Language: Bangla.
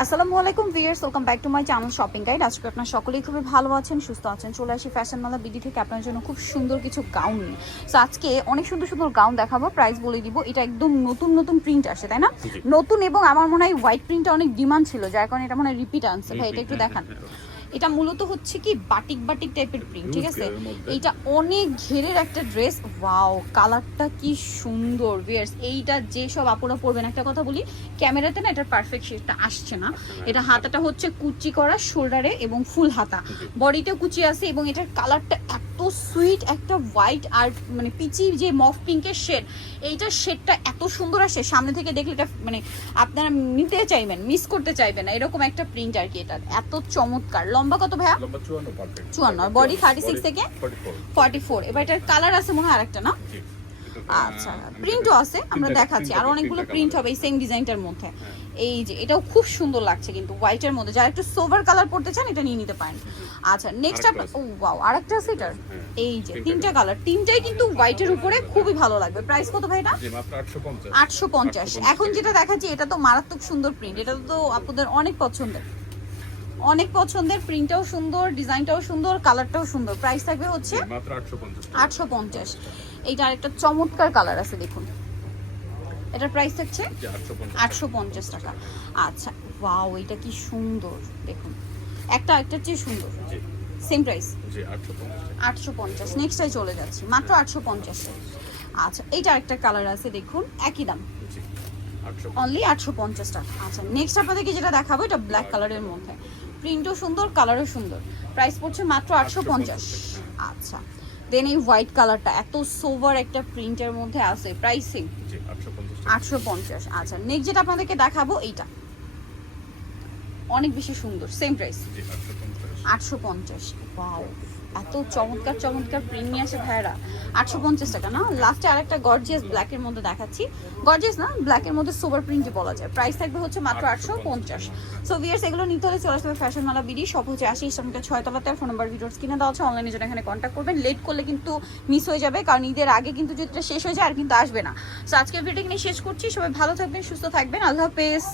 আসসালামু আলাইকুম viewers welcome back to my channel shopping guide. আজকে আপনার সকলেই খুবই ভালো আছেন সুস্থ আছেন। চলে আসি ফ্যাশন মালা বিডি থেকে আপনার জন্য খুব সুন্দর কিছু গাউন নিয়ে। সো আজকে অনেক সুন্দর সুন্দর গাউন দেখাবো প্রাইস বলে দিব। এটা একদম নতুন নতুন প্রিন্ট আসে তাই না? নতুন এবং আমার মনে হয় হোয়াইট প্রিন্টটা অনেক ডিমান্ড ছিল যার কারণে এটা মনে হয় রিপিট আনছে। ভাই এটা একটু দেখান। এটা মূলত হচ্ছে কি বাটিক বাটিক টাইপের প্রিন্ট ঠিক আছে? এইটা অনেক ঘেরের একটা ড্রেস ওয়াও কালারটা কি সুন্দর ভিয়ার্স এইটা যে সব আপুরা পরবেন একটা কথা বলি ক্যামেরাতে না এটার পারফেক্ট শেপটা আসছে না। এটা হাতাটা হচ্ছে কুচি করা শোল্ডারে এবং ফুল হাতা। বডিতেও কুচি আছে এবং এটার কালারটা এত সুইট একটা হোয়াইট আর মানে পিচি যে মফ পিঙ্কের শেড এইটার শেডটা এত সুন্দর আসে সামনে থেকে দেখলে এটা মানে আপনারা নিতে চাইবেন মিস করতে চাইবেন না। এরকম একটা প্রিন্ট আর কি এটা। এত চমৎকার লম্বা কত ভাইয়া? লম্বা 54 পারফেক্ট 54, body 36 থেকে? ফর্টি ফোর এবার এটার কালার আছে মনে হয় আরেকটা না? আচ্ছা প্রিন্টও আছে আমরা দেখাচ্ছি। আর অনেকগুলো প্রিন্ট হবে এই সেম ডিজাইনটার মধ্যে। হ্যাঁ। এই যে এটাও খুব সুন্দর লাগছে কিন্তু হোয়াইটের মধ্যে। যারা একটু সোভার কালার পড়তে চান এটা নিয়ে নিতে পারেন। আচ্ছা নেক্সট আরেকটা ও ওয়াও আরেকটা আছে এটার? হ্যাঁ। এই যে তিনটা কালার তিনটাই কিন্তু হোয়াইটের উপরে খুবই ভালো লাগবে। প্রাইস কত ভাই এটা? জি মাত্র 850 আটশো পঞ্চাশ। এখন যেটা দেখাচ্ছি এটা তো মারাত্মক সুন্দর প্রিন্ট এটা তো আপনাদের অনেক পছন্দের। অনেক পছন্দের প্রিন্টটাও সুন্দর ডিজাইনটাও সুন্দর কালারটাও সুন্দর। প্রাইস থাকবে হচ্ছে মাত্র 850 আটশো পঞ্চাশ। এইটা আরেকটা চমৎকার কালার আছে দেখুন। এটার প্রাইস থাকছে 850 আটশো পঞ্চাশ টাকা। আচ্ছা ওয়াও এটা কি সুন্দর দেখুন। একটা একটার চেয়ে সুন্দর। সেম প্রাইস জি 850 আটশো পঞ্চাশ নেক্সটাই চলে যাচ্ছি মাত্র আটশো পঞ্চাশে আচ্ছা এইটা একটা কালার আছে দেখুন একই দাম। জি 850 অনলি আটশো পঞ্চাশ টাকা। আচ্ছা নেক্সট আপনাদেরকে যেটা দেখাবো এটা ব্ল্যাক কালারের মধ্যে। প্রিন্টও সুন্দর কালারও সুন্দর। প্রাইস পড়ছে মাত্র আটশো পঞ্চাশ। আচ্ছা। দেন এই হোয়াইট কালারটা এত সোভার একটা প্রিন্টের মধ্যে আছে প্রাইসিং আটশো পঞ্চাশ আচ্ছা নেক্সট যেটা আপনাদেরকে দেখাবো এইটা। অনেক বেশি সুন্দর সেম প্রাইস আটশো পঞ্চাশ। ওয়াও এত চমৎকার চমৎকার প্রিন্ট নিয়ে আসে ভাইরা আটশো পঞ্চাশ টাকা না? লাস্টে আরেকটা গর্জিয়াস ব্ল্যাকের মধ্যে দেখাচ্ছি। গর্জিয়াস না? ব্ল্যাকের মধ্যে সুপার প্রিন্ট বলা যায়। প্রাইস থাকবে হচ্ছে মাত্র আটশো পঞ্চাশ। সো ভিয়ার্স এগুলো নিতে হলে চলে আসবে ফ্যাশন মালা বিডি সব হচ্ছে আশি ইসলামটা ছয় তলাতে। ফোন নাম্বার ভিডিওস কিনে দেওয়া আছে অনলাইনে জন্য এখানে কন্ট্যাক্ট করবেন। লেট করলে কিন্তু মিস হয়ে যাবে কারণ ঈদের আগে কিন্তু যদি এটা শেষ হয়ে যায় আর কিন্তু আসবে না। সো আজকের ভিডিও নিয়ে শেষ করছি। সবাই ভালো থাকবেন সুস্থ থাকবেন। আল্লাহ হাফেজ।